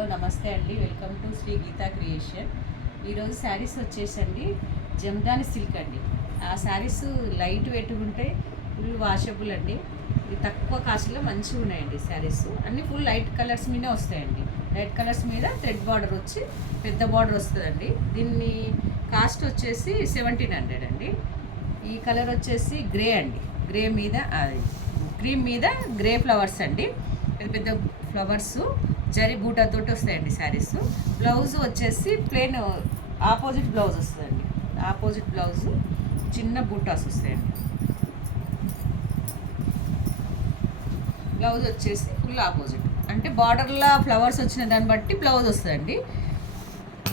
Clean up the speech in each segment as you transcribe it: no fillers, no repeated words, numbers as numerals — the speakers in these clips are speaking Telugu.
హలో నమస్తే అండి, welcome to Shri Geeta creation. ఈరోజు శారీస్ వచ్చేసండి జమ్దాని సిల్క్ అండి. ఆ శారీస్ లైట్ వెయిట్ ఉంటాయి, ఫుల్ వాషబుల్ అండి. ఇది తక్కువ కాస్ట్లో మంచిగా ఉన్నాయండి శారీస్. అన్నీ ఫుల్ లైట్ కలర్స్ మీదే వస్తాయండి. లైట్ కలర్స్ మీద థ్రెడ్ బార్డర్ వచ్చి పెద్ద బార్డర్ వస్తుందండి. దీన్ని కాస్ట్ వచ్చేసి 1700 అండి. ఈ కలర్ వచ్చేసి గ్రే అండి. గ్రే మీద క్రీమ్ మీద గ్రే ఫ్లవర్స్ అండి, పెద్ద పెద్ద ఫ్లవర్స్ జరీ బూటాతోటి వస్తాయండి శారీస్. బ్లౌజ్ వచ్చేసి ప్లెయిన్ ఆపోజిట్ బ్లౌజ్ వస్తుందండి. ఆపోజిట్ బ్లౌజ్ చిన్న బూటాస్ వస్తాయండి. బ్లౌజ్ వచ్చేసి ఫుల్ ఆపోజిట్ అంటే బార్డర్లో ఫ్లవర్స్ వచ్చిన దాన్ని బట్టి బ్లౌజ్ వస్తుందండి.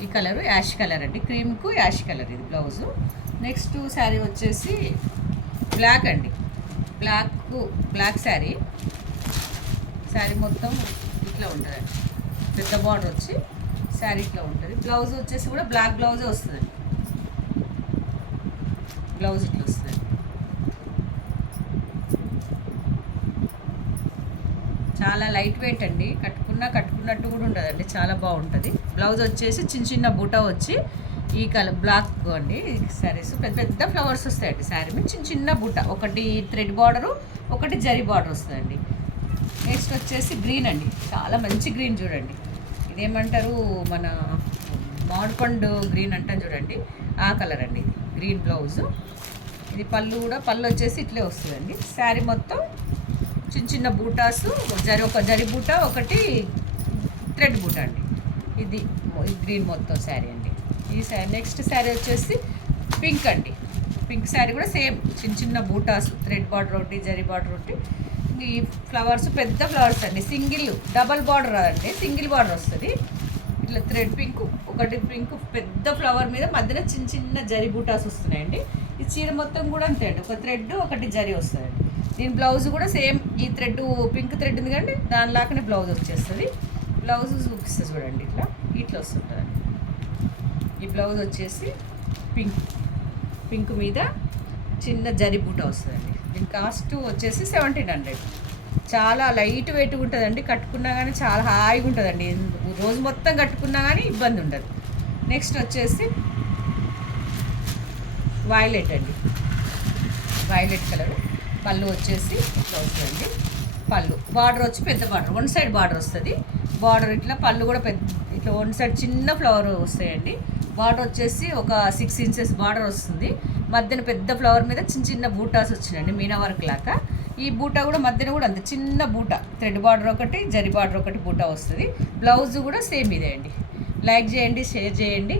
ఈ కలరు యాష్ కలర్ అండి, క్రీమ్కు యాష్ కలర్ ఇది బ్లౌజు. నెక్స్ట్ శారీ వచ్చేసి బ్లాక్ అండి. బ్లాక్ శారీ మొత్తం ఇట్లా ఉంటుందండి. పెద్ద బార్డర్ వచ్చి శారీ ఇట్లా ఉంటుంది. బ్లౌజ్ వచ్చేసి కూడా బ్లాక్ బ్లౌజే వస్తుందండి. బ్లౌజ్ ఇట్లా వస్తుంది. చాలా లైట్ వెయిట్ అండి, కట్టుకున్నట్టు కూడా ఉండదండి, చాలా బాగుంటుంది. బ్లౌజ్ వచ్చేసి చిన్న చిన్న బూటా వచ్చి ఈ కలర్ బ్లాక్ అండి. శారీస్ పెద్ద పెద్ద ఫ్లవర్స్ వస్తాయండి. శారీ మీద చిన్న చిన్న బూట, ఒకటి థ్రెడ్ బార్డరు, ఒకటి జరీ బార్డర్ వస్తుందండి. నెక్స్ట్ వచ్చేసి గ్రీన్ అండి, చాలా మంచి గ్రీన్ చూడండి. ఇదేమంటారు, మన మామిడిపండు గ్రీన్ అంటాం చూడండి, ఆ కలర్ అండి. ఇది గ్రీన్ బ్లౌజు. ఇది పళ్ళు వచ్చేసి ఇట్లే వస్తుందండి. శారీ మొత్తం చిన్న చిన్న బూటాసు, ఒక జరీ బూట, ఒకటి థ్రెడ్ బూట అండి. ఇది గ్రీన్ మొత్తం శారీ అండి. ఈ శారీ నెక్స్ట్ శారీ వచ్చేసి పింక్ అండి. పింక్ శారీ కూడా సేమ్ చిన్న చిన్న బూటాసు, థ్రెడ్ బార్డర్ ఒకటి, జరీ బార్డర్ ఒకటి. ఈ ఫ్లవర్స్ పెద్ద ఫ్లవర్స్ అండి, డబల్ బార్డర్ రాదండి, సింగిల్ బార్డర్ వస్తుంది. ఇట్లా థ్రెడ్ పింక్, ఒకటి పింక్ పెద్ద ఫ్లవర్ మీద మధ్యలో చిన్న చిన్న జరీ బూటాస్ వస్తున్నాయండి. ఈ చీర మొత్తం కూడా అంతే అండి, ఒక థ్రెడ్ ఒకటి జరీ వస్తుందండి. దీని బ్లౌజ్ కూడా సేమ్ ఈ థ్రెడ్, పింక్ థ్రెడ్ ఉంది కండి, దానిలాగానే బ్లౌజ్ వచ్చేస్తుంది. బ్లౌజ్ చూపిస్తుంది చూడండి, ఇట్లా వస్తుంటుందండి. ఈ బ్లౌజ్ వచ్చేసి పింక్ మీద చిన్న జరీ బూట వస్తుందండి. దీని కాస్ట్ వచ్చేసి 1700. చాలా లైట్ వెయిట్ ఉంటుందండి, కట్టుకున్నా కానీ చాలా హాయిగా ఉంటుందండి. రోజు మొత్తం కట్టుకున్నా కానీ ఇబ్బంది ఉండదు. నెక్స్ట్ వచ్చేసి వైలెట్ అండి. వైలెట్ కలర్ పళ్ళు వచ్చేసి ఇట్లా వస్తుందండి. పళ్ళు బార్డర్ వచ్చి పెద్ద బార్డర్, వన్ సైడ్ బార్డర్ వస్తుంది. బార్డర్ ఇట్లా పళ్ళు కూడా ఇట్లా వన్ సైడ్ చిన్న ఫ్లవర్ వస్తాయండి. బార్డర్ వచ్చేసి ఒక 6 ఇంచెస్ బార్డర్ వస్తుంది. మధ్యన పెద్ద ఫ్లవర్ మీద చిన్న చిన్న బూటాస్ వచ్చినాయండి, మీనా వర్క్ లాగా. ఈ బూటా కూడా మధ్యన కూడా అంతే చిన్న బూట, థ్రెడ్ బార్డర్ ఒకటి, జరీ బార్డర్ ఒకటి బూటా వస్తుంది. బ్లౌజ్ కూడా సేమ్ ఇదే అండి. లైక్ చేయండి, షేర్ చేయండి.